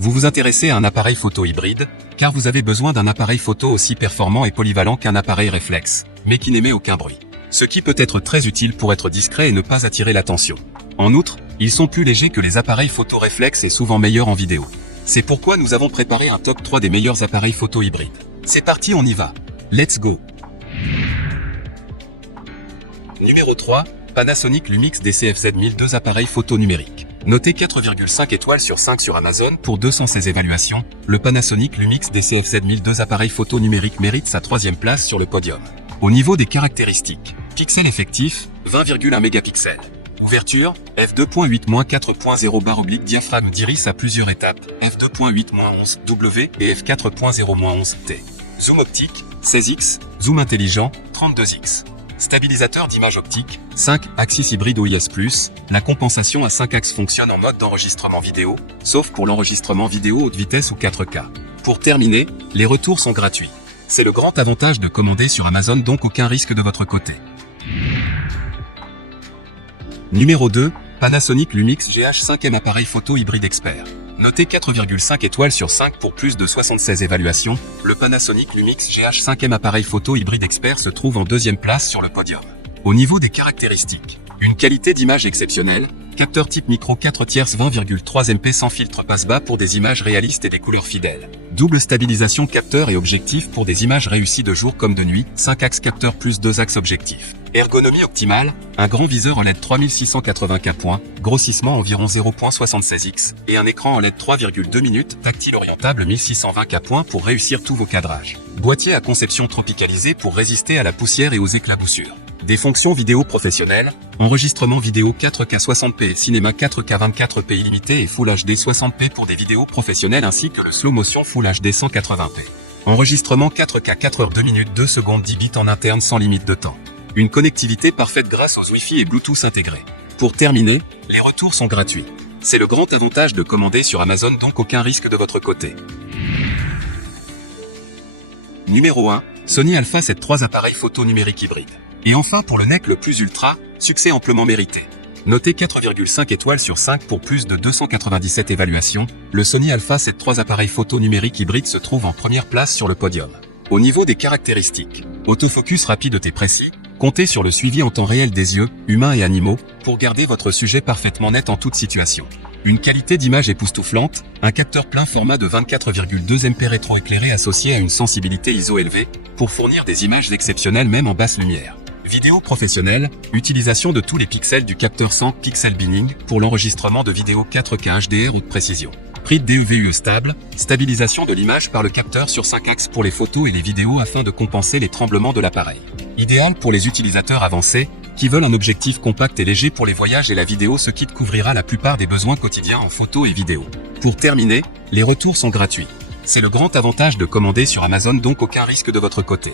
Vous vous intéressez à un appareil photo hybride, car vous avez besoin d'un appareil photo aussi performant et polyvalent qu'un appareil réflexe, mais qui n'émet aucun bruit. Ce qui peut être très utile pour être discret et ne pas attirer l'attention. En outre, ils sont plus légers que les appareils photo réflexes et souvent meilleurs en vidéo. C'est pourquoi nous avons préparé un top 3 des meilleurs appareils photo hybrides. C'est parti, on y va. Let's go. Numéro 3, Panasonic Lumix DCFZ 1002 appareil photo numérique. Noté 4,5 étoiles sur 5 sur Amazon pour 216 évaluations, le Panasonic Lumix DCFZ 1002 appareil photo numérique mérite sa 3e place sur le podium. Au niveau des caractéristiques, pixel effectif, 20,1 mégapixels. Ouverture, f2.8-4.0 diaphragme d'iris à plusieurs étapes, f2.8-11W et f4.0-11T. Zoom optique, 16x, zoom intelligent, 32x. Stabilisateur d'image optique, 5 axis hybride OIS+, la compensation à 5 axes fonctionne en mode d'enregistrement vidéo, sauf pour l'enregistrement vidéo haute vitesse ou 4K. Pour terminer, les retours sont gratuits. C'est le grand avantage de commander sur Amazon, donc aucun risque de votre côté. Numéro 2, Panasonic Lumix GH 5e appareil photo hybride expert. Noté 4,5 étoiles sur 5 pour plus de 76 évaluations, le Panasonic Lumix GH 5e appareil photo hybride expert se trouve en 2e place sur le podium. Au niveau des caractéristiques, une qualité d'image exceptionnelle, capteur type micro 4/3 20,3 MP sans filtre passe-bas pour des images réalistes et des couleurs fidèles. Double stabilisation capteur et objectif pour des images réussies de jour comme de nuit, 5 axes capteur plus 2 axes objectifs. Ergonomie optimale, un grand viseur OLED 3680K points, grossissement environ 0.76x, et un écran OLED 3,2 minutes, tactile orientable 1620K points pour réussir tous vos cadrages. Boîtier à conception tropicalisée pour résister à la poussière et aux éclaboussures. Des fonctions vidéo professionnelles, enregistrement vidéo 4K 60p, cinéma 4K 24p illimité et Full HD 60p pour des vidéos professionnelles ainsi que le slow motion Full HD 180p. Enregistrement 4K 4h 2 minutes 2 secondes 10 bits en interne sans limite de temps. Une connectivité parfaite grâce aux Wi-Fi et Bluetooth intégrés. Pour terminer, les retours sont gratuits. C'est le grand avantage de commander sur Amazon, donc aucun risque de votre côté. Numéro 1, Sony Alpha 7 III appareil photo numérique hybride. Et enfin pour le NEC le plus ultra, succès amplement mérité. Noté 4,5 étoiles sur 5 pour plus de 297 évaluations, le Sony Alpha 7 III appareil photo numérique hybride se trouve en première place sur le podium. Au niveau des caractéristiques, autofocus rapide et précis, comptez sur le suivi en temps réel des yeux, humains et animaux, pour garder votre sujet parfaitement net en toute situation. Une qualité d'image époustouflante, un capteur plein format de 24,2 MP rétroéclairé associé à une sensibilité ISO élevée, pour fournir des images exceptionnelles même en basse lumière. Vidéo professionnelle, utilisation de tous les pixels du capteur 100 pixel binning pour l'enregistrement de vidéos 4K HDR haute précision. Prix de DEVUE stable, stabilisation de l'image par le capteur sur 5 axes pour les photos et les vidéos afin de compenser les tremblements de l'appareil. Idéal pour les utilisateurs avancés, qui veulent un objectif compact et léger pour les voyages et la vidéo, ce kit couvrira la plupart des besoins quotidiens en photo et vidéo. Pour terminer, les retours sont gratuits. C'est le grand avantage de commander sur Amazon, donc aucun risque de votre côté.